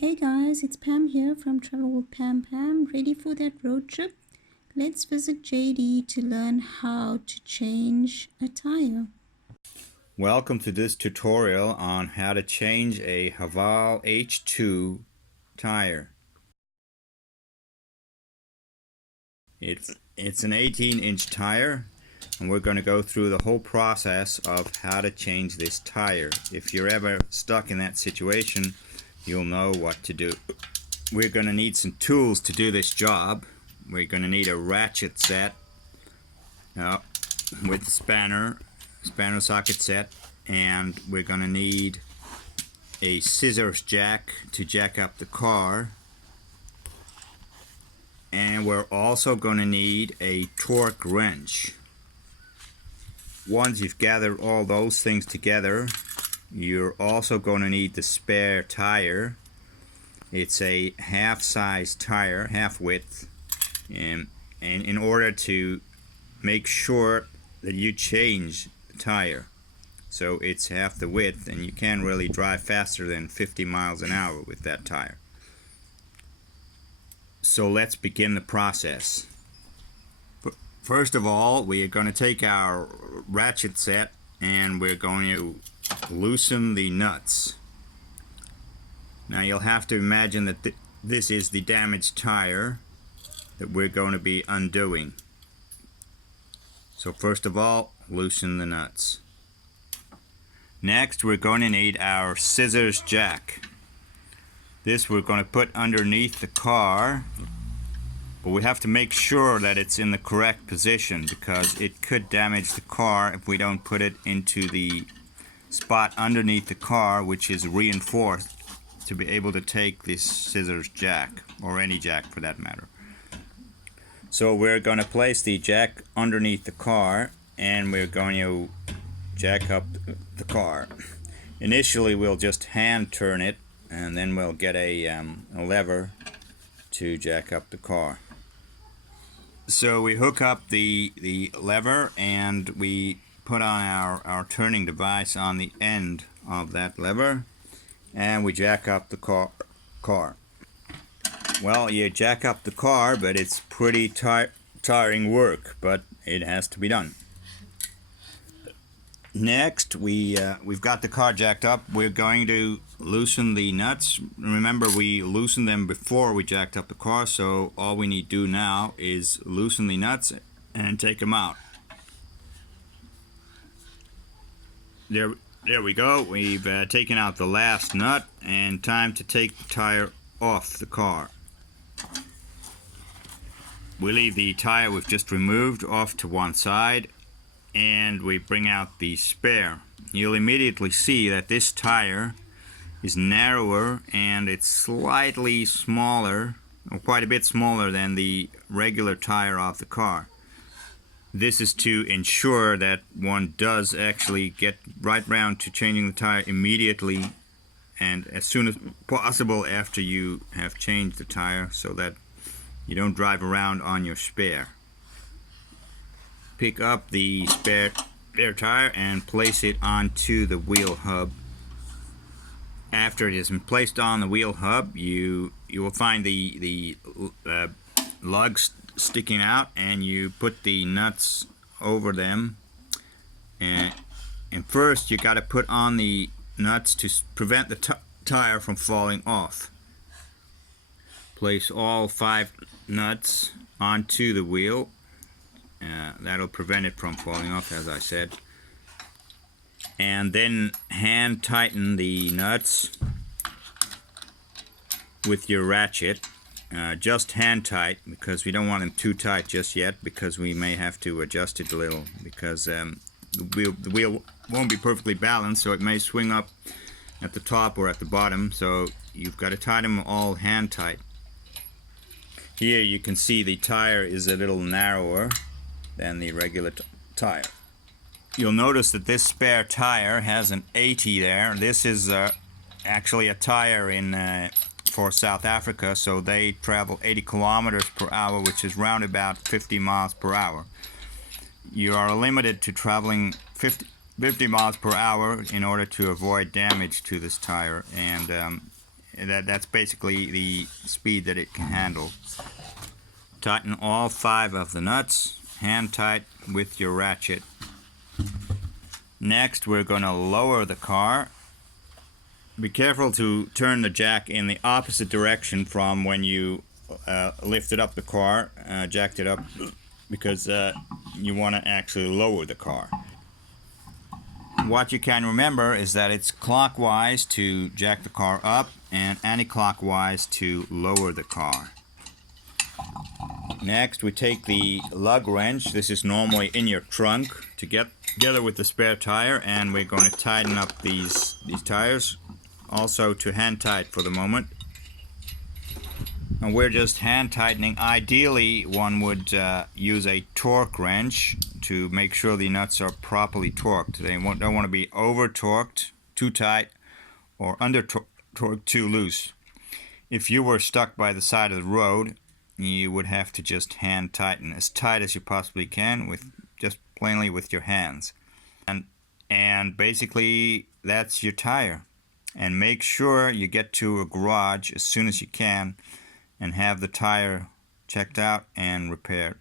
Hey guys, it's Pam here from Travel with Pam. Ready for that road trip? Let's visit JD to learn how to change a tire. Welcome to this tutorial on how to change a Haval H2 tire. It's an 18-inch tire, and we're going to go through the whole process of how to change this tire. If you're ever stuck in that situation, you'll know what to do. We're going to need some tools to do this job. We're going to need a ratchet set with the spanner socket set, and we're going to need a scissors jack to jack up the car, and we're also going to need a torque wrench. Once you've gathered all those things together, you're also going to need the spare tire. It's a half-size tire, half width, and in order to make sure that you change the tire so it's half the width, and you can't really drive faster than 50 miles an hour with that tire. So let's begin the process. First of all, we are going to take our ratchet set and we're going to loosen the nuts. Now you'll have to imagine that this is the damaged tire that we're going to be undoing. So first of all, loosen the nuts. Next, we're going to need our scissors jack. This we're going to put underneath the car, but we have to make sure that it's in the correct position because it could damage the car if we don't put it into the spot underneath the car, which is reinforced to be able to take this scissors jack, or any jack for that matter. So we're going to place the jack underneath the car, and we're going to jack up the car. Initially we'll just hand turn it, and then we'll get a lever to jack up the car. So we hook up the lever and we put on our turning device on the end of that lever, and we jack up the car. Well, you jack up the car, but it's pretty tiring work, but it has to be done. Next, we've got the car jacked up. We're going to loosen the nuts. Remember, we loosened them before we jacked up the car, so all we need to do now is loosen the nuts and take them out. There we go. We've taken out the last nut, and time to take the tire off the car. We leave the tire we've just removed off to one side, and we bring out the spare. You'll immediately see that this tire is narrower and it's slightly smaller, or quite a bit smaller than the regular tire of the car. This is to ensure that one does actually get right round to changing the tire immediately and as soon as possible after you have changed the tire, so that you don't drive around on your spare. Pick up the spare tire and place it onto the wheel hub. After it has been placed on the wheel hub, you will find the lugs sticking out, and you put the nuts over them. And first, you got to put on the nuts to prevent the tire from falling off. Place all 5 nuts onto the wheel. That'll prevent it from falling off, as I said. And then hand tighten the nuts with your ratchet. Just hand tight, because we don't want them too tight just yet, because we may have to adjust it a little, because the wheel won't be perfectly balanced, so it may swing up at the top or at the bottom, so you've got to tie them all hand tight. Here you can see the tire is a little narrower than the regular tire. You'll notice that this spare tire has an 80 there. This is actually a tire for South Africa, so they travel 80 kilometers per hour, which is round about 50 miles per hour. You are limited to traveling 50 miles per hour in order to avoid damage to this tire, and That's basically the speed that it can handle. Tighten all 5 of the nuts, hand tight with your ratchet. Next, we're going to lower the car. Be careful to turn the jack in the opposite direction from when you lifted up the car, jacked it up, because you want to actually lower the car. What you can remember is that it's clockwise to jack the car up and anti-clockwise to lower the car. Next, we take the lug wrench. This is normally in your trunk to get together with the spare tire, and we're going to tighten up these tires, also to hand tight for the moment. And we're just hand tightening. Ideally, one would use a torque wrench to make sure the nuts are properly torqued. They don't want to be over torqued, too tight, or under torqued, too loose. If you were stuck by the side of the road, you would have to just hand tighten as tight as you possibly can, with just plainly with your hands. And basically that's your tire. And make sure you get to a garage as soon as you can and have the tire checked out and repaired.